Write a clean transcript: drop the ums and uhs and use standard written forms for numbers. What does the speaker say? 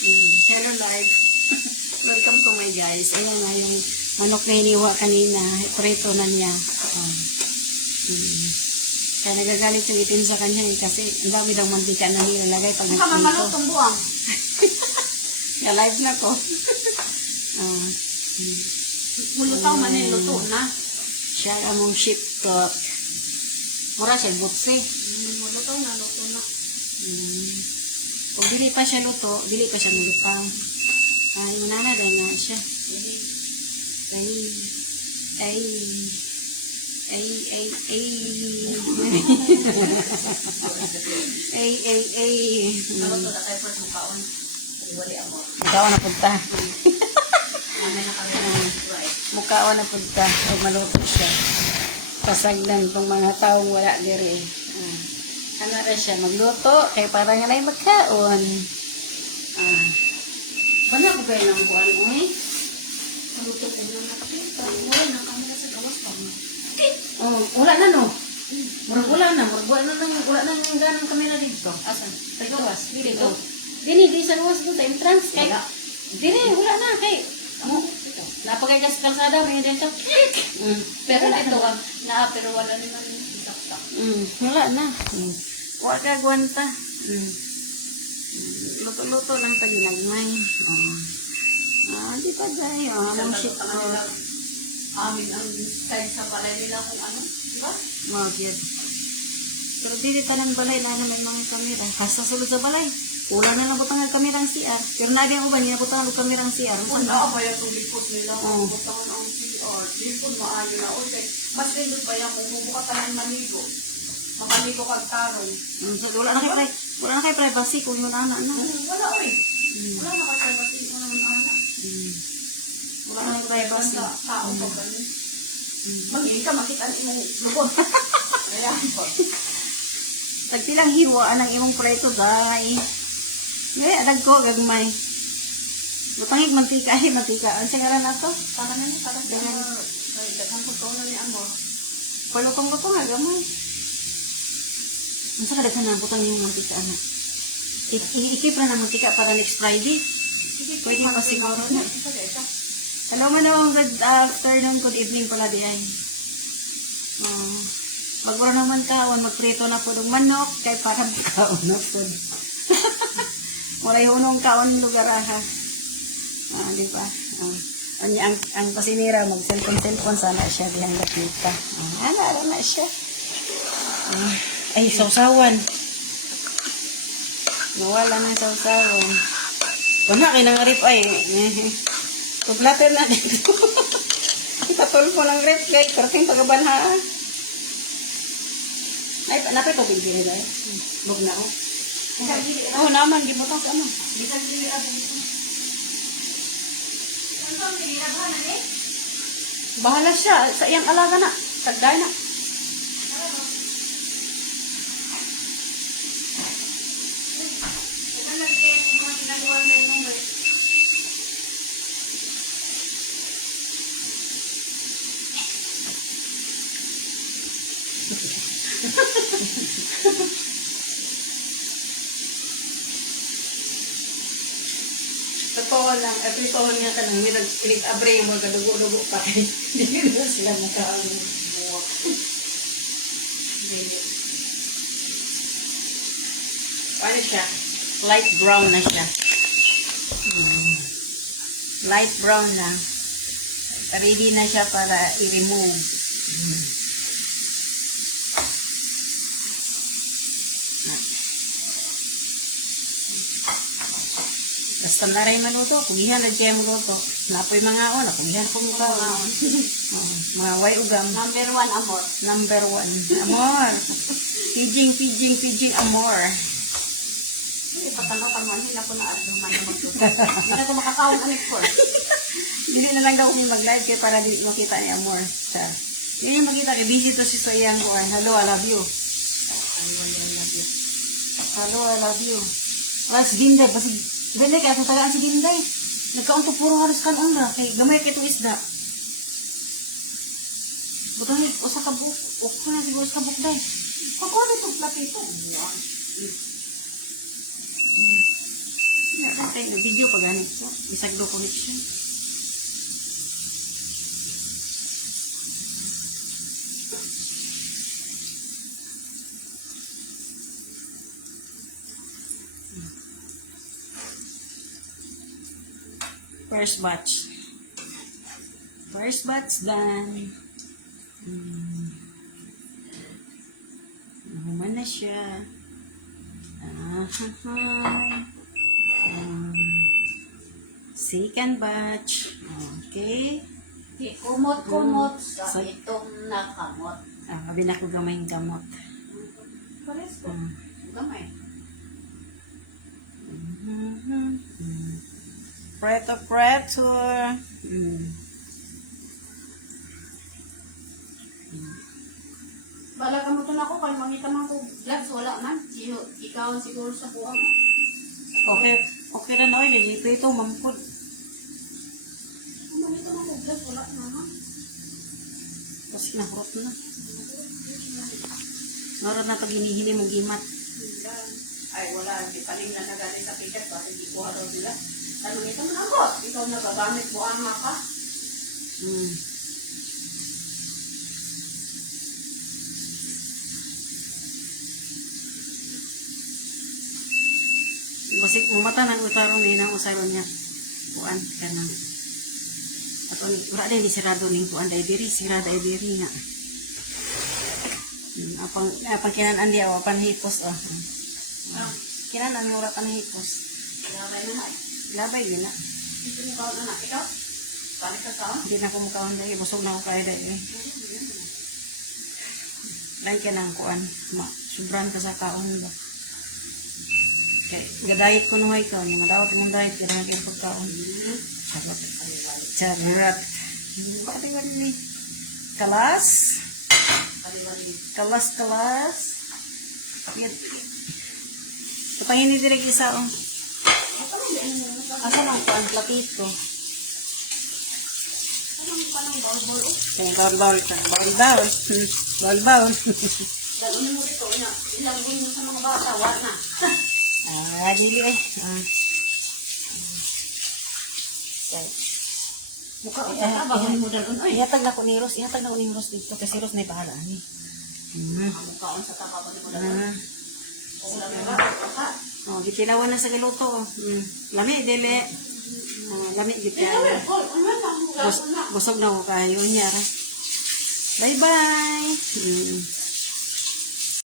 Hello live. Welcome to my guys. Ayan nga yung manok na hiniwa kanina. Prito na niya. Kaya nagagalit yung itim sa kanya kasi ang dami daw mantika na nilalagay pag nagprito. Mukha mamalutong buwang. Na-live na ko. Mulutaw man yung luto na. Siya among sheep cook. Mura siya butse. Mulutaw na, luto na. Kung dili pa siya luto, dili pa siya nagupang. Ay, manana dahil nga siya. Ay. Maluto na tayo first mukaon. Wali ako. Mukaon na punta. Mamay na kami na right. Mukaon na punta. Ay, maluto siya. Pasagdan tong mga taong wala diri. Ano na siya, magluto. Kaya parang nga na magkaon. Wala ko kayo ng buwan mo eh. Maluto ko na natin. Wala na kami na sa gawas pa. Oh, wala na no. Wala na yung ganang kamera dito. Asan? Sa gawas, dito. Dini, di sa gawas dito, sa entrance. Kay, dini, wala na. Kay, napagay ka sa kalsada, may dito. Pero ito ang pero wala naman yung taktak. Wala na. Wala ka gwanta. Luto-luto lang pa ginagmay. Di pa dahil. Among shit ko. Amin ang style sa balay nila kung ano. Diba? Magyad. Pero dili tanan balay na may mga kamera. Hasta sulod sa balay. Wala na lang butang ang kamera ang CR. Pero nabi ang uban niya butang ang kamera ang CR. Kung naabaya itong lipos nila kung butangan ang CR. Lipos maayo na. O, mas lindot pa yan kung bubuka tanan manigo. Makaligo kag tarong. So, wala na kay privacy kung yun ana na. Wala oy. Wala na kay privacy ko naman ana. Wala na kay privacy. Tao pa ganun. Magiging ka makita ang imong lukod. Ayan po. Tagpilang hiwa ang imong preto dai. Ngay adag ko gagmay. Butangig mantika ay mantika. Ang singaran na to? Para na niya, para sa daghang pagkauna ni Amor. Palutong-lutong nga gamay. Ang sa kadaghan na butang yung mantika na. Ikip na ng mantika para next Friday. Pwede pa siguro na. Hello nga naman, good afternoon, good evening pala di ay. Magwara naman kaon, magprito na po ng manok, kay parang kaon na po. Wala yung unong kaon lugar ha. Di ba? Ang pasinira, mag-cellphone sana siya, dihan nakita. Ano na siya. Ay, sausawan. Nawala ng sausawan. Wala, kayo ng rip ay. Paglater na dito. Itatol po ng rip, guys. Karating pagkabanha. Ay, napay ko bigyan nila eh. Bug na ako. Oo naman, gibutang sa ano. Bahala siya. Sa iyang alaga na. Tagday na. Totoo lang, ito niya ka nang mirag pinag-abre yung mga dugo-dugo pa. Hindi na sila nakabuwa. Paano siya? Light brown na siya. Light brown na. Ready na siya para i-remove. Basta na rin maluto, kumihan na siya maluto. Napoy mga on, kumihan ko mukha. Mga way ugam. Number 1, Amor. Number 1, amor. Pidging, amor. Hindi, patano-tanuan. Hindi na po na may magluto. Hindi na ko makakaon anit ko. Hindi na lang daw kami mag-live kaya para di makita ni amor. Hindi niya makita kay busy to si Soyang ko. Hello, I love you. Hello, I love you. Wala si Ginday, basi Ginday kaya tatagaan si Ginday. Nagkaunto puro halos kanon na. Kay gamay kay itong isda. Butang usa ka buk. Okay na siguro sa buk day. Ako na itong platito. Ate kay video pa ganit ko. Bisag do connection. First batch. First batch done. Nahuman na siya. Second batch. Okay. Kumot-kumot sa itong nakamot. Kabi na ko gamay yung gamot. Pares ko. Gamay. Preto. Bala ka mo ito na ako, kaya mangita man ko vlogs, wala man. Ikaw siguro sa buwan. Okay na na oil. Preto, mampod. Mangita man ko vlogs, wala na ha. Kasi nahurot na. Naroon na pag hinihili mo gimat. Ay, wala. Di paling na nagaling sa pikat, bakit di ko araw sila. Tanong ito man ako, ikaw nagagamit mo ang mapa. Basik mumata ng utaro ni nang usaro niya. Kuan kanang. Ato ni ura din sirado ning kuan dai diri sirada ay diri nga. Apang kinanan dia apan hipos oh. Kinanan mo ura kan hipos. Labay na na eh. Labay gina. Ito mo kaon na ikaw? Balik ka kaon? Hindi na ko mukaon dai busog na ko kay dai. Dai ka nang kuan. Sobran ka sa kaon ba. Kay gadayet ko nuhay ka, yung madawat mong diet, kaya nga kayong pagkaon. Charot. Bakit yung wali? Kalas? Kalas. Patangin ni direk isa, oh. Asa lang ko ang platito? Kaya bawal. Gano'n mo ito, ilangin mo sa mga bata, wala na. Dili eh. Mukha ko sa bagan mo dagon. Ay, Ihatag na ko ni Ros dito kasi Ros na ipahala ni. mukha ko sa takapan mo dagon. Oh, gitilawan na sa galuto. Lami dili. Lami gitilawan. Busog na ko kayo niya. Bye-bye.